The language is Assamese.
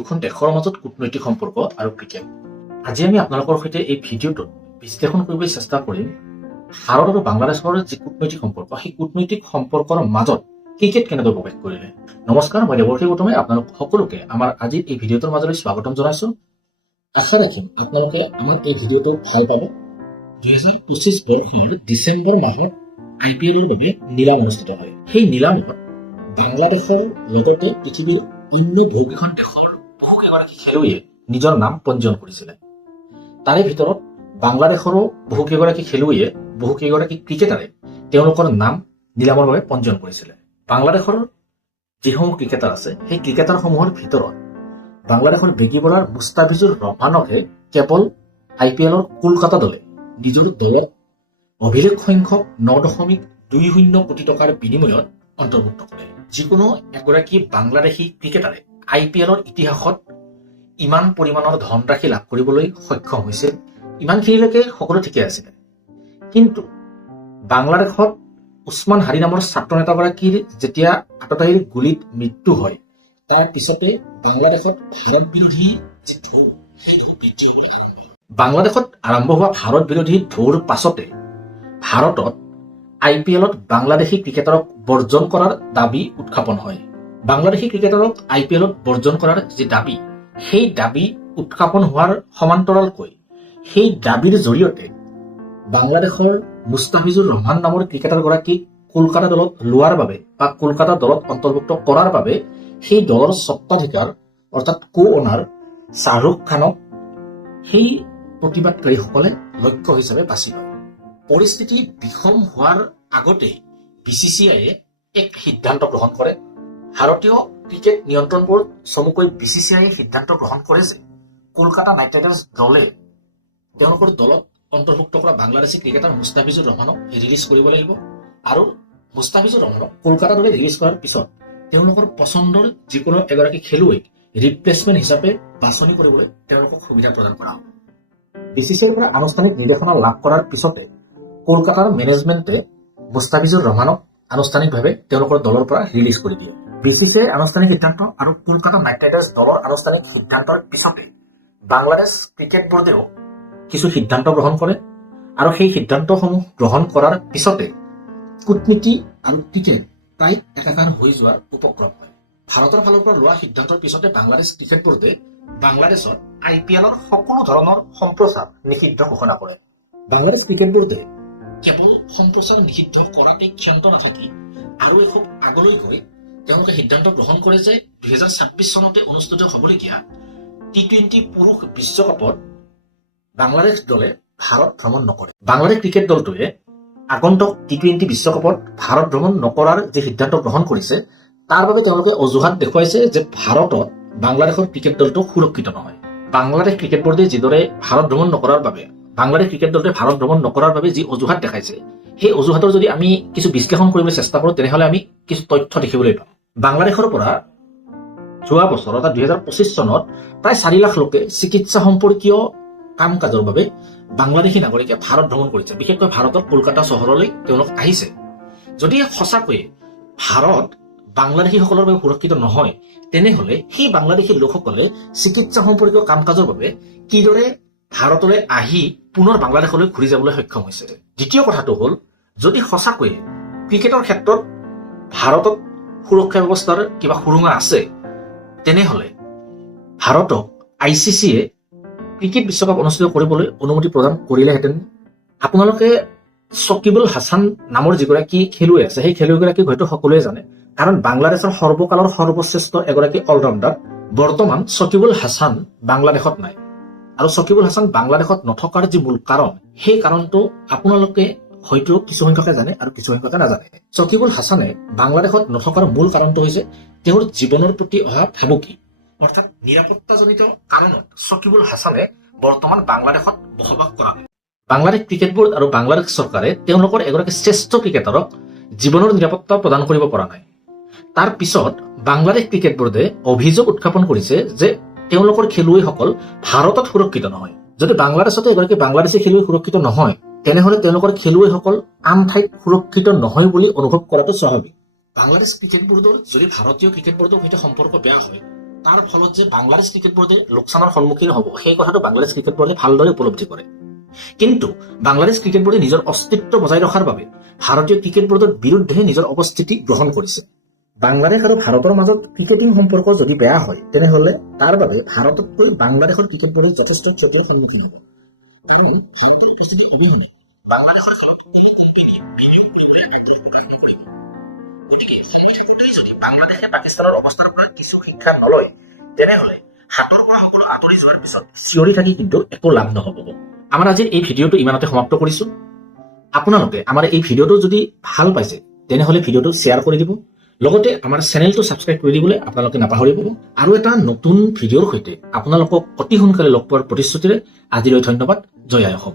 দুখন দেশৰ মাজত কূটনৈতিক সম্পৰ্ক আৰু ক্ৰিকেট। আজি আমি আপোনালোকৰ সৈতে এই ভিডিঅ'টোত বিশ্লেষণ কৰিবলৈ চেষ্টা কৰিম ভাৰত আৰু বাংলাদেশৰ যি কূটনৈতিক সম্পৰ্ক, সেই কূটনৈতিক সম্পৰ্কৰ মাজত ক্ৰিকেট কেনেদৰে প্ৰৱেশ কৰিলে। নমস্কাৰ, মই দেৱৰ্ষী গৌতমে আপোনালোক সকলোকে আমাৰ আজিৰ এই ভিডিঅ'টোৰ মাজলৈ স্বাগতম জনাইছো। আশা ৰাখিম আপোনালোকে আমাৰ এই ভিডিঅ'টো ভাল পাব। 2025 বৰ্ষৰ ডিচেম্বৰ মাহত IPL-ৰ বাবে নিলাম অনুষ্ঠিত হয়। সেই নিলামত বাংলাদেশৰ লগতে পৃথিৱীৰ অন্য বহুকেইখন দেশৰ বহুকেইগৰাকী খেলুৱৈয়ে নিজৰ নাম পঞ্জীয়ন কৰিছিলে। তাৰে ভিতৰত বাংলাদেশৰো বহুকেইগৰাকী খেলুৱৈয়ে, বহুকেইগৰাকী ক্ৰিকেটাৰে তেওঁলোকৰ নাম নিলামৰ বাবে পঞ্জীয়ন কৰিছিলে। বাংলাদেশৰ যিসমূহ ক্ৰিকেটাৰ আছে, সেই ক্ৰিকেটাৰসমূহৰ ভিতৰত বাংলাদেশৰ বেগী বলাৰ মুস্তাফিজুৰ ৰহমানকহে কেৱল IPL-ৰ কলকাতা দলে নিজৰ দলত অভিলেখ সংখ্যক 9.20 কোটি টকাৰ বিনিময়ত অন্তৰ্ভুক্ত কৰে। যিকোনো এগৰাকী বাংলাদেশী ক্ৰিকেটাৰে IPL-ৰ ইতিহাসত ইমান পৰিমাণৰ ধনৰাশি লাভ কৰিবলৈ সক্ষম হৈছে, ইমানখিনিলৈকে সকলো ঠিকে আছিলে। কিন্তু বাংলাদেশত উছমান হাৰি নামৰ ছাত্ৰ নেতাগৰাকীৰ যেতিয়া আততায়ীৰ গুলীত মৃত্যু হয়, তাৰ পিছতে বাংলাদেশত ভাৰত বিৰোধী যি ঢৌ, সেই ঢৌ বৃদ্ধি হ'বলৈ আৰম্ভ হয়। বাংলাদেশত আৰম্ভ হোৱা ভাৰত বিৰোধী ঢৌৰ পাছতে ভাৰতত IPL-ত বাংলাদেশী ক্ৰিকেটাৰক বৰ্জন কৰাৰ দাবী উত্থাপন হয়। বাংলাদেশী ক্ৰিকেটাৰক IPL-ত বৰ্জন কৰাৰ যি দাবী, সেই দাবী উত্থাপন হোৱাৰ সমান্তৰালকৈ সেই দাবীৰ জৰিয়তে বাংলাদেশৰ মুস্তাফিজুৰ ৰহমান নামৰ ক্ৰিকেটাৰগৰাকীক কলকাতা দলত লোৱাৰ বাবে বা কলকাতা দলত অন্তৰ্ভুক্ত কৰাৰ বাবে সেই দলৰ স্বত্বাধিকাৰ অৰ্থাৎ কো-অনাৰ শ্বাহৰুখ খানক সেই প্ৰতিবাদকাৰীসকলে লক্ষ্য হিচাপে বাছি লয়। পৰিস্থিতি বিষম হোৱাৰ আগতেই BCCI-য়ে এক সিদ্ধান্ত গ্ৰহণ কৰে। ভাৰতীয় ক্ৰিকেট নিয়ন্ত্ৰণ বৰ্ড চমুকৈ BCCI-য়ে সিদ্ধান্ত গ্ৰহণ কৰে যে কলকাতা নাইট ৰাইডাৰ্ছ দলে তেওঁলোকৰ দলত অন্তৰ্ভুক্ত কৰা বাংলাদেশী ক্ৰিকেটাৰ মুস্তাফিজুৰ ৰহমানক ৰিলিজ কৰিব লাগিব আৰু মুস্তাফিজুৰ ৰহমানক কলকাতা দলে ৰিলিজ কৰাৰ পিছত তেওঁলোকৰ পচন্দৰ যিকোনো এগৰাকী খেলুৱৈক ৰিপ্লেচমেণ্ট হিচাপে বাছনি কৰিবলৈ তেওঁলোকক সুবিধা প্ৰদান কৰা হ'ব। BCCI-ৰ পৰা আনুষ্ঠানিক নিৰ্দেশনা লাভ কৰাৰ পিছতে কলকাতাৰ মেনেজমেণ্টে মুস্তাফিজুৰ ৰহমানক আনুষ্ঠানিকভাৱে তেওঁলোকৰ দলৰ পৰা ৰিলিজ কৰি দিয়ে। BCCI আনুষ্ঠানিক সিদ্ধান্ত আৰু কলকাতা নাইট ৰাইডাৰ্ছ দলৰ আনুষ্ঠানিক সিদ্ধান্তৰ পিছতে বাংলাদেশ ক্ৰিকেট বৰ্ডেও কিছু সিদ্ধান্ত গ্ৰহণ কৰে আৰু সেই সিদ্ধান্তসমূহ গ্ৰহণ কৰাৰ পিছতে কূটনীতি আৰু ক্ৰিকেট প্ৰায় একাকাৰ হৈ যোৱাৰ উপক্ৰম হয়। ভাৰতৰ ফালৰ পৰা লোৱা সিদ্ধান্তৰ পিছতে বাংলাদেশ ক্ৰিকেট বৰ্ডে বাংলাদেশত IPL-ৰ সকলো ধৰণৰ সম্প্ৰচাৰ নিষিদ্ধ ঘোষণা কৰে। বাংলাদেশ ক্ৰিকেট বৰ্ডে কেৱল সম্প্ৰচাৰ নিষিদ্ধ কৰাতেই ক্ষান্ত নাথাকি আৰু এখোপ আগলৈ গৈ তেওঁলোকে সিদ্ধান্ত গ্ৰহণ কৰে যে 2026 চনতে অনুষ্ঠিত হ'বলগীয়া T20 পুৰুষ বিশ্বকাপত বাংলাদেশ দলে ভাৰত ভ্ৰমণ নকৰে। বাংলাদেশ ক্ৰিকেট দলটোৱে আগন্তুক T20 বিশ্বকাপত ভাৰত ভ্ৰমণ নকৰাৰ যি সিদ্ধান্ত গ্ৰহণ কৰিছে, তাৰ বাবে তেওঁলোকে অজুহাত দেখুৱাইছে যে ভাৰতত বাংলাদেশৰ ক্ৰিকেট দলটো সুৰক্ষিত নহয়। বাংলাদেশ ক্ৰিকেট বৰ্ডে যিদৰে ভাৰত ভ্ৰমণ নকৰাৰ বাবে, বাংলাদেশ ক্ৰিকেট দলটোৱে ভাৰত ভ্ৰমণ নকৰাৰ বাবে যি অজুহাত দেখাইছে, সেই অজুহাতৰ যদি আমি কিছু বিশ্লেষণ কৰিবলৈ চেষ্টা কৰোঁ, তেনেহ'লে আমি কিছু তথ্য দেখিবলৈ পাম। বাংলাদেশৰ পৰা যোৱা বছৰ অৰ্থাৎ 2025 চনত প্ৰায় 4 লাখ লোকে চিকিৎসা সম্পৰ্কীয় কাম কাজৰ বাবে বাংলাদেশী নাগৰিকে ভাৰত ভ্ৰমণ কৰিছে। বিশেষকৈ ভাৰতৰ কলকাতা চহৰলৈ তেওঁলোক আহিছে। যদি সঁচাকৈয়ে ভাৰত বাংলাদেশীসকলৰ বাবে সুৰক্ষিত নহয়, তেনেহ'লে সেই বাংলাদেশী লোকসকলে চিকিৎসা সম্পৰ্কীয় কাম কাজৰ বাবে কিদৰে ভাৰতলৈ আহি পুনৰ বাংলাদেশলৈ ঘূৰি যাবলৈ সক্ষম হৈছে। দ্বিতীয় কথাটো হ'ল, যদি সঁচাকৈয়ে ক্ৰিকেটৰ ক্ষেত্ৰত ভাৰতত সুৰক্ষা ব্যৱস্থাৰ কিবা সুৰুঙা আছে, তেনেহ'লে ভাৰতক ICC-য়ে ক্ৰিকেট বিশ্বকাপ অনুষ্ঠিত কৰিবলৈ অনুমতি প্ৰদান কৰিলেহেঁতেন। আপোনালোকে চকিবুল হাছান নামৰ যিগৰাকী খেলুৱৈ আছে, সেই খেলুৱৈগৰাকীক হয়তো সকলোৱে জানে, কাৰণ বাংলাদেশৰ সৰ্বকালৰ সৰ্বশ্ৰেষ্ঠ এগৰাকী অলৰাউণ্ডাৰ। বৰ্তমান চকিবুল হাছান বাংলাদেশত নাই আৰু চকিবুল হাছান বাংলাদেশত নথকাৰ যি মূল কাৰণ, সেই কাৰণটো আপোনালোকে হয়তো কিছুসংখ্যকে জানে আৰু কিছুসংখ্যকে নাজানে। চকিবুল হাছানে বাংলাদেশত নথকাৰ মূল কাৰণটো হৈছে তেওঁৰ জীৱনৰ প্ৰতি অহা ভাবুকি, অৰ্থাৎ নিৰাপত্তাজনিত কাৰণত চকিবুল হাছানে বৰ্তমান বাংলাদেশত বসবাস কৰা নাই। বাংলাদেশ ক্ৰিকেট বৰ্ড আৰু বাংলাদেশ চৰকাৰে তেওঁলোকৰ এগৰাকী শ্ৰেষ্ঠ ক্ৰিকেটাৰক জীৱনৰ নিৰাপত্তা প্ৰদান কৰিব পৰা নাই। তাৰ পিছত বাংলাদেশ ক্ৰিকেট বৰ্ডে অভিযোগ উত্থাপন কৰিছে যে তেওঁলোকৰ খেলুৱৈসকল ভাৰতত সুৰক্ষিত নহয়। যদি বাংলাদেশতে এগৰাকী বাংলাদেশী খেলুৱৈ সুৰক্ষিত নহয়, তেনেহ'লে তেওঁলোকৰ খেলুৱৈসকল আন ঠাইত সুৰক্ষিত নহয় বুলি অনুভৱ কৰাটো স্বাভাৱিক। বাংলাদেশ ক্ৰিকেট বৰ্ডৰ যদি ভাৰতীয় ক্ৰিকেট বৰ্ডৰ সৈতে সম্পৰ্ক বেয়া হয়, তাৰ ফলত যে বাংলাদেশ ক্ৰিকেট বোৰ্ডে লোকচানৰ সন্মুখীন হ'ব সেই কথাটো বাংলাদেশ ক্ৰিকেট বোৰ্ডে ভালদৰে উপলব্ধি কৰে। কিন্তু বাংলাদেশ ক্ৰিকেট বোৰ্ডে নিজৰ অস্তিত্ব বজাই ৰখাৰ বাবে ভাৰতীয় ক্ৰিকেট বোৰ্ডৰ বিৰুদ্ধে নিজৰ অৱস্থিতি গ্ৰহণ কৰিছে। বাংলাদেশ আৰু ভাৰতৰ মাজত ক্ৰিকেটিং সম্পৰ্ক যদি বেয়া হয় তেনেহলে তাৰ বাবে ভাৰততকৈ বাংলাদেশৰ ক্ৰিকেট বোৰ্ডে যথেষ্ট ক্ষতিৰ সন্মুখীন হ'ব। আৰু ভাৰতৰ প্ৰস্তুতি অবিহনে বাংলাদেশৰ খেলত গতিকে যদি বাংলাদেশে পাকিস্তানৰ অৱস্থাৰ পৰা কিছু শিক্ষা নলয় তেনেহলে হাতৰ পৰা সকলো আঁতৰি যোৱাৰ পিছত চিঞৰি থাকি কিন্তু একো লাভ নহ'ব। আমাৰ আজিৰ এই ভিডিঅ'টো ইমানতে সমাপ্ত কৰিছো। আপোনালোকে আমাৰ এই ভিডিঅ'টো যদি ভাল পাইছে তেনেহলে ভিডিঅ'টো শ্বেয়াৰ কৰি দিব, লগতে আমাৰ চেনেলটো ছাবস্ক্ৰাইব কৰি দিবলৈ আপোনালোকে নাপাহৰিব। আৰু এটা নতুন ভিডিঅ'ৰ সৈতে আপোনালোকক অতি সোনকালে লগ পোৱাৰ প্ৰতিশ্ৰুতিৰে আজিলৈ ধন্যবাদ। জয় আই অসম।